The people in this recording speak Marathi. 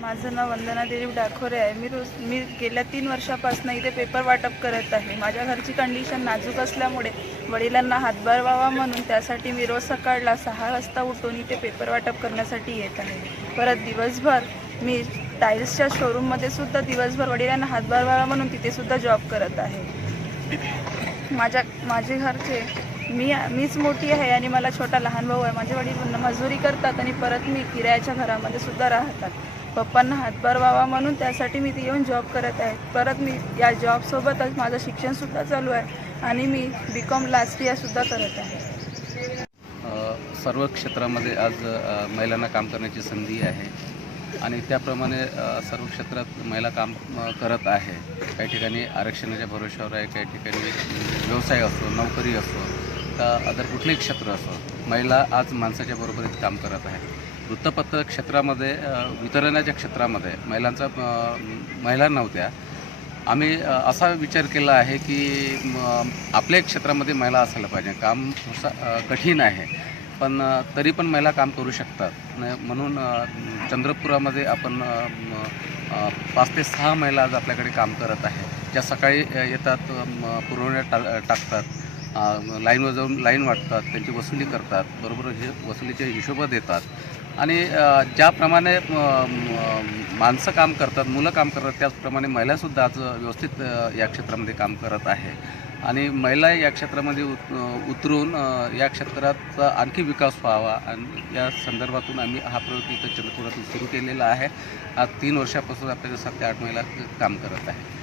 माझं नाव वंदना देवी डाखोरे आहे. मी रोज मी गेल्या तीन वर्षापासून इथे पेपर वाटप करत आहे. माझ्या घरची कंडिशन नाजूक असल्यामुळे वडिलांना हातभार व्हावा म्हणून त्यासाठी मी रोज सकाळला सहा वाजता उठून इथे पेपर वाटप करण्यासाठी येत आहे. परत दिवसभर मी टाईल्सच्या शोरूममध्ये सुद्धा दिवसभर वडिलांना हातभार व्हावा म्हणून तिथेसुद्धा जॉब करत आहे. माझ्या माझे घरचे मी मीच मोठी आहे आणि मला छोटा लहान भाऊ आहे. माझे वडील मजुरी करतात आणि परत मी किरायाच्या घरामध्ये सुद्धा राहतात. पप्पांना हातभार व्हावा म्हणून त्यासाठी मी ती येऊन जॉब करत आहे. परत मी या जॉबसोबतच माझं शिक्षणसुद्धा चालू आहे आणि मी बी कॉम लास्ट इयरसुद्धा करत आहे. सर्व क्षेत्रामध्ये आज महिलांना काम करण्याची संधी आहे आणि त्याप्रमाणे सर्व क्षेत्रात महिला काम करत आहे. काही ठिकाणी आरक्षणाच्या भरोश्यावर आहे काही ठिकाणी व्यवसाय असो नोकरी असो का अदर कुठलेही क्षेत्र असो महिला आज माणसाच्या बरोबरीत काम करत आहे. वृत्तपत्र क्षेत्रामध्ये वितरणाच्या क्षेत्रामध्ये महिलांचा महिला नव्हत्या आम्ही असा विचार केला आहे की आपल्या क्षेत्रामध्ये महिला असायला पाहिजे. काम कठीण आहे पण तरी पण महिला काम करू शकतात. न- म्हणून चंद्रपुरामध्ये आपण पाच ते सहा महिला आज आपल्याकडे काम करत आहे. ज्या सकाळी येतात म, पुरवण्या टा टाकतात लाईनवर जाऊन लाईन वाटतात त्यांची वसुली करतात. बरोबर हे वसुलीचे हिशोबं देतात. आणि ज्याप्रमाणे माणसं काम करतात मुलं काम करतात त्याचप्रमाणे महिलासुद्धा आज व्यवस्थित या क्षेत्रामध्ये काम करत आहे. आणि महिला या क्षेत्रामध्ये उत उतरून या क्षेत्राचा आणखी विकास व्हावा. आणि या संदर्भातून आम्ही हा प्रयोग इथं चंद्रपुरातून सुरू केलेला आहे. आज तीन वर्षापासून आपल्याला सात ते आठ महिला काम करत आहे